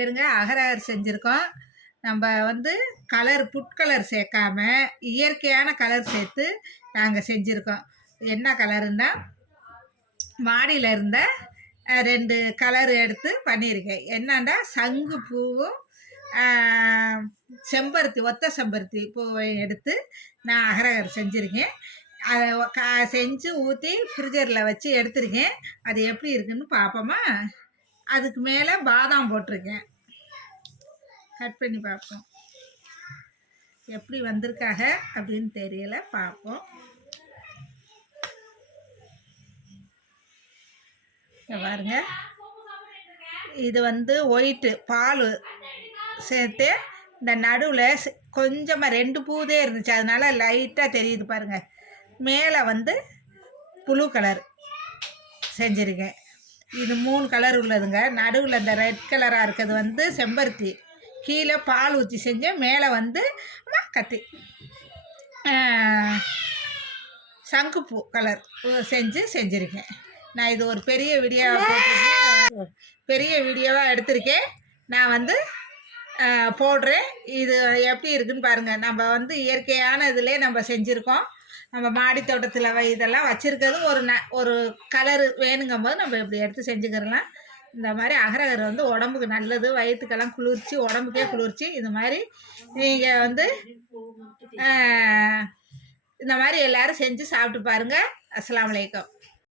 இருங்க அகரகர் செஞ்சுருக்கோம். நம்ம வந்து கலர் புட் கலர் சேர்க்காம இயற்கையான கலர் சேர்த்து நாங்கள் செஞ்சுருக்கோம். என்ன கலருன்னா மாடியில் இருந்த 2 கலர் எடுத்து பண்ணியிருக்கேன். என்னன்னா சங்கு பூவும் செம்பருத்தி ஒத்த செம்பருத்தி பூவை எடுத்து நான் அகரகர் செஞ்சுருக்கேன். அதை செஞ்சு ஊற்றி ஃப்ரிட்ஜரில் வச்சு எடுத்திருக்கேன். அது எப்படி இருக்குன்னு பார்ப்போமா? அதுக்கு மேலே பாதாம் போட்டிருக்கேன். கட் பண்ணி பார்ப்போம் எப்படி வந்திருக்காக அப்படின்னு தெரியல, பார்ப்போம். பாருங்க, இது வந்து ஒயிட்டு பால் சேர்த்து இந்த நடுவில் கொஞ்சமாக 2 பூதே இருந்துச்சு, அதனால லைட்டாக தெரியுது பாருங்கள். மேலே வந்து ப்ளூ கலர் செஞ்சுருக்கேன். இது 3 கலர் உள்ளதுங்க. நடுவில் இந்த ரெட் கலராக இருக்கிறது வந்து செம்பருத்தி, கீழே பால் ஊற்றி செஞ்சேன், மேலே வந்து கத்தி சங்குப்பூ கலர் செஞ்சுருக்கேன். நான் இது ஒரு பெரிய வீடியோவாக எடுத்திருக்கேன். நான் வந்து போடுறேன். இது எப்படி இருக்குதுன்னு பாருங்கள். நம்ம வந்து இயற்கையான இதிலே நம்ம செஞ்சுருக்கோம். நம்ம மாடி தோட்டத்தில் இதெல்லாம் வச்சுருக்கிறது ஒரு கலரு வேணுங்கும் போது நம்ம இப்படி எடுத்து செஞ்சுக்கிறலாம். இந்த மாதிரி அகரகர் வந்து உடம்புக்கு நல்லது, வயிற்றுக்கெல்லாம் குளிர்ச்சி, உடம்புக்கே குளிர்ச்சி. இந்த மாதிரி நீங்கள் வந்து இந்த மாதிரி எல்லோரும் செஞ்சு சாப்பிட்டு பாருங்கள். அஸ்ஸலாமு அலைக்கும்.